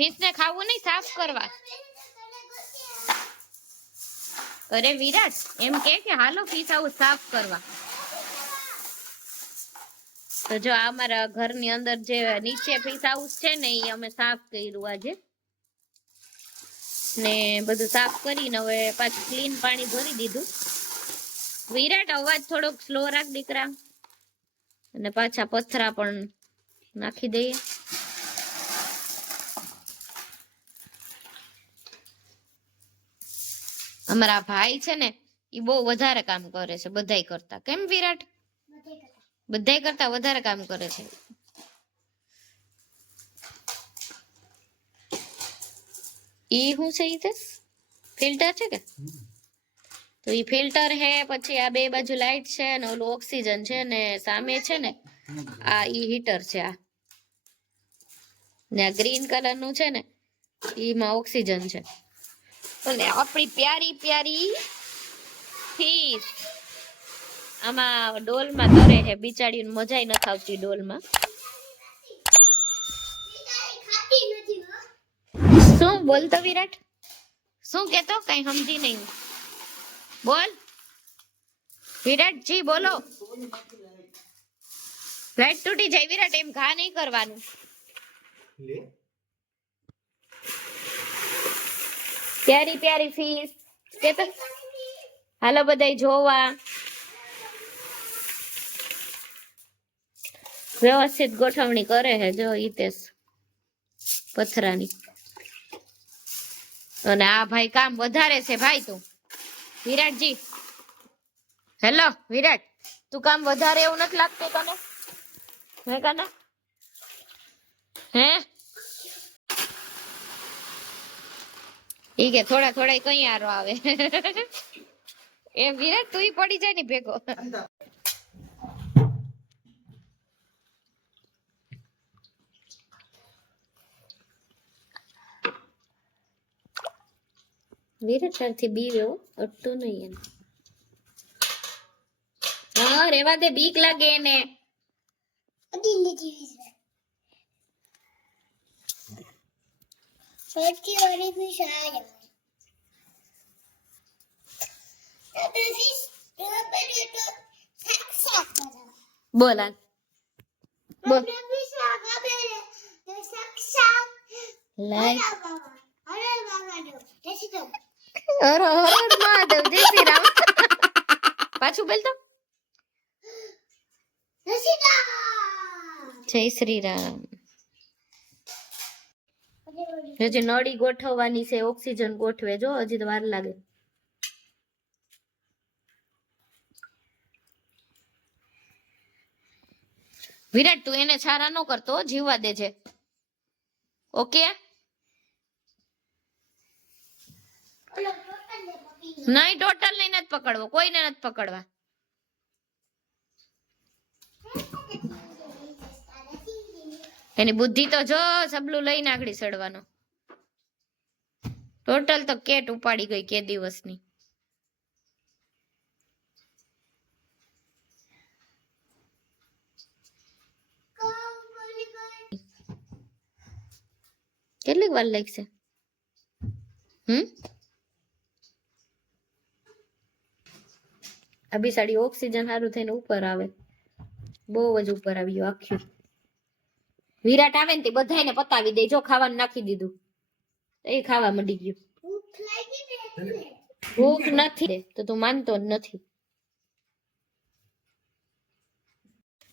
Fish ને ખાવું નહીં, સાફ કરવા. અરે વિરાટ, એમ કે કે હાલો ફિશ હાઉસ સાફ કરવા. તો જો અમારા ઘરની અંદર જે નીચે ફિશ હાઉસ છે ને એ અમે સાફ કર્યું આજે. ને બધું સાફ કરીને હવે પાછું ક્લીન પાણી ભરી દીધું. વિરાટ, અવાજ થોડોક સ્લો રાખ દીકરા. અને પાછા પથરા પણ નાખી દઈએ. અમારા ભાઈ છે ને, એ બહુ વધારે કામ કરે છે, બધાય કરતા. કેમ વિરાટ? બધાય કરતા વધારે કામ કરે છે. ઈ શું છે ઈ ફિલ્ટર છે કે? તો ઈ ફિલ્ટર હે, પછી આ બે બાજુ લાઈટ છે ને, ઓલું ઓક્સિજન છે ને, સામે છે ને, આ ઈ હીટર છે, આ. ને આ ગ્રીન કલરનું છે ને, ઈમાં ઓક્સિજન છે. અને આપણી પ્યારી પ્યારી ફીસ આમાં ડોલમાં તરે છે બિચારી મજા નથી આવતી ડોલમાં. શું બોલતો વિરાટ શું કેતો? કઈ સમજી નહીં. બોલ. વિરાટજી, બોલો. લાઈટ તૂટી જાય. વિરાટ, એમ ઘા નહીં કરવાનું. પ્યારી પ્યારી ફીસ કેતો હાલો બધાય જોવા. વ્યવસ્થિત ગોઠવણી કરે છે જો હિતેશ પથરાની. અને આ ભાઈ કામ વધારે છે ભાઈ તું. વિરાટજી. હેલો, વિરાટ. તું કામ વધારે એવું નથી લાગતું તને? હે કાના હે? ઈ કે થોડા થોડા કઈ આરો આવે. એ વિરાટ તું પડી જાય ને ભેગો. વિરાટ તારથી બી હો અટતું નહીં એને હા રેવા દે બીક લાગે એને. વળી બી બોલ હાલ. બોલ. લાય હર હર મહાદેવ જય શ્રી રામ. પાછું બોલતો જય શ્રી રામ. હજી નળી ગોઠવવાની છે, ઓક્સિજન ગોઠવે જો, હજી તો વાર લાગે. વિરાટ, તું એને છારા ન કરતો જીવવા દેજે. ઓકે? નહીં ટોટલ નહીં નથી પકડવો, કોઈને નથી પકડવા. એની બુદ્ધિ તો જો, સબલું લઈને આગળ સડવાનો ટોટલ તો કેટ ઉપાડી ગઈ કે દિવસની. કેટલીક વાર લાગશે હમ? આ બિસાડી ઓક્સિજન સારું થઈને ઉપર આવે. બહુ જ ઉપર આવ્યું આખી. વિરાટ આવે ને તે બધાને પતાવી દે. જો ખાવાનું નાખી દીધું. એ ખાવા મંડી ગયું. ભૂખ નથી. તો તું માનતો નથી.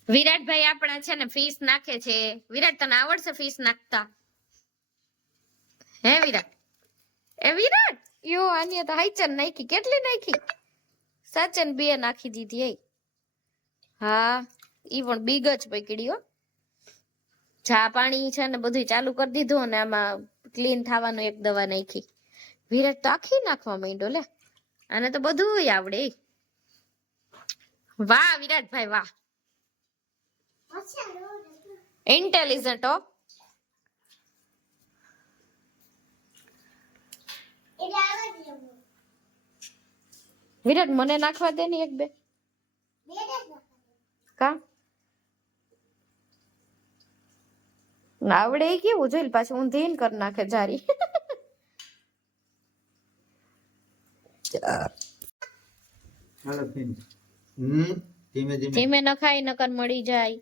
વિરાટભાઈ આપણા છે ને ફીસ નાખે છે. વિરાટ તને આવડશે ફીસ નાખતા? હે વિરાટ? એ વિરાટ? યો આની તો હાઈચન નાખી. કેટલી નાખી? સાચન બે નાખી દીધી એ હા ઈ પણ બીગ જ પકડ્યો હો. ચા પાણી છે ને બધું ચાલુ કરી દીધું અને આમાં ક્લીન થવાનું એક દવા નાખી. વિરાટ તો આખી નાખવા માંડ્યો લે. આને તો બધું આવડે. વાહ વિરાટભાઈ, વાહ. ઇન્ટેલિજન્ટ હો. વિરાટ, મને નાખવા દે ને એક બે કા આવડે ઈ કેવું જોઈ પાછું ઊંધી ને કરી નાખે જારી હાલો ફિન હમ ધીમે ધીમે ધીમે ન ખાય નકર મળી જાય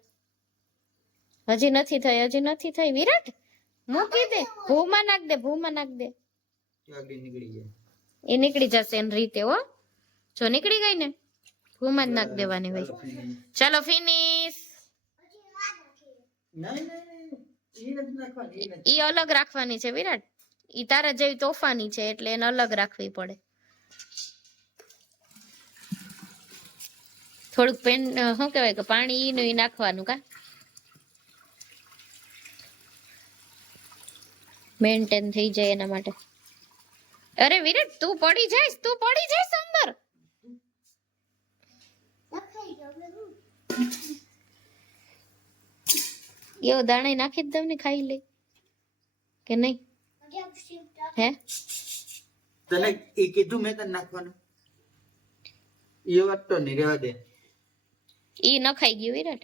હજી નથી થઈ હજી નથી થઈ। વિરાટ મૂકી દે ભૂમાં નાખ દે ભૂમાં નાખ દે। આગળ નીકળી જાય। એ નીકળી જશે એની રીતે હો। જો નીકળી ગઈ ને ભૂમાં જ નાખ દેવાની હાલો હોય ફિનિશ. ચલો ફિનિશ! નહીં નહીં નહીં ઈ અલગ રાખવાની છે વિરાટ. ઈ તારા જેવી તોફાની છે એટલે એને અલગ રાખવી પડે. થોડુંક પેન શું કહેવાય કે પાણી ઈનું ઈ નાખવાનું કા? મેન્ટેન થઈ જાય એના માટે. અરે વિરાટ તું પડી જઈશ તું પડી જઈશ અંદર. એવો દાણે નાખી દઉં ને ખાઈ લે. કે નહીં? હે? તને એ કીધું મેં તને નાખવાનું? એ વાત તો નહીં રહેવા દે. એ ન ખાઈ ગયું વિરાટ.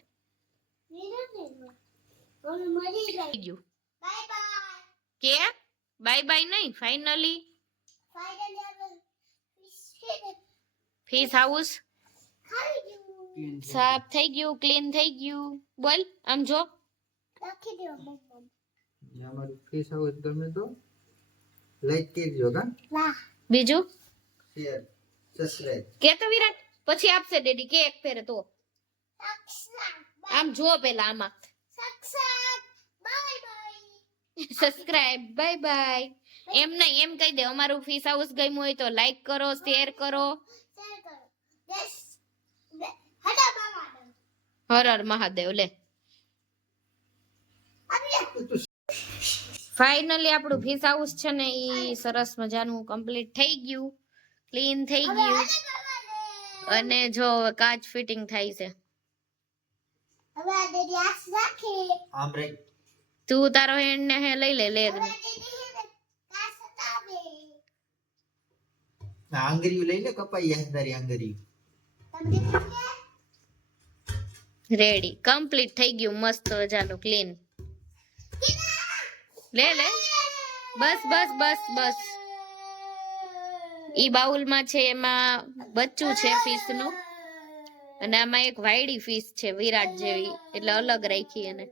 ખાઈ ગયું કે? બાય બાય નહીં ફાઇનલી. ફાઇનલી ફિશ હાઉસ સાફ થઈ ગયું ક્લીન થઈ ગયું. બોલ આમ જો. રાખી દો મમ્મા જે અમારું ફીસ હાઉસ ગમે તો લાઈક કરજો કા વાહ બીજું શેર સબસ્ક્રાઇબ કે તો વિરાટ પછી આપશે ડેડી કે એક ફેરે તો સક્ષા આમ જો પેલા આમાં સક્ષા bye bye subscribe bye bye એમ નહીં એમ કહી દે અમારું ફિશ હાઉસ ગમ્યું હોય તો લાઈક કરો શેર કરો. શેર કરો. દેશ હટા બાબા હર હર મહાદેવ લે. આપણે ફાઇનલી આપણું ફિશ હાઉસ છે ને એ સરસ મજાનું કમ્પ્લીટ થઈ ગયું. ક્લીન થઈ ગયું. અને જો કાચ ફિટિંગ થાય છે. હવે આ દેદી આસ રાખી. આમ રે. તું તારો હેન્ડ ને હે લઈ લે લે હવે ને લઈ લે કપાઈ જાય તારી આંગળી રેડી કમ્પ્લીટ થઈ ગયું. મસ્ત મજાનું ક્લીન લે લે. બસ બસ બસ બસ. ઈ બાઉલમાં છે, એમાં બચ્ચું છે ફિશનું અને આમાં એક વાયડી ફિશ છે, વિરાટ જેવી. એટલે અલગ રાખી એને.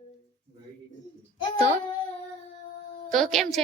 તો? તો કેમ છે?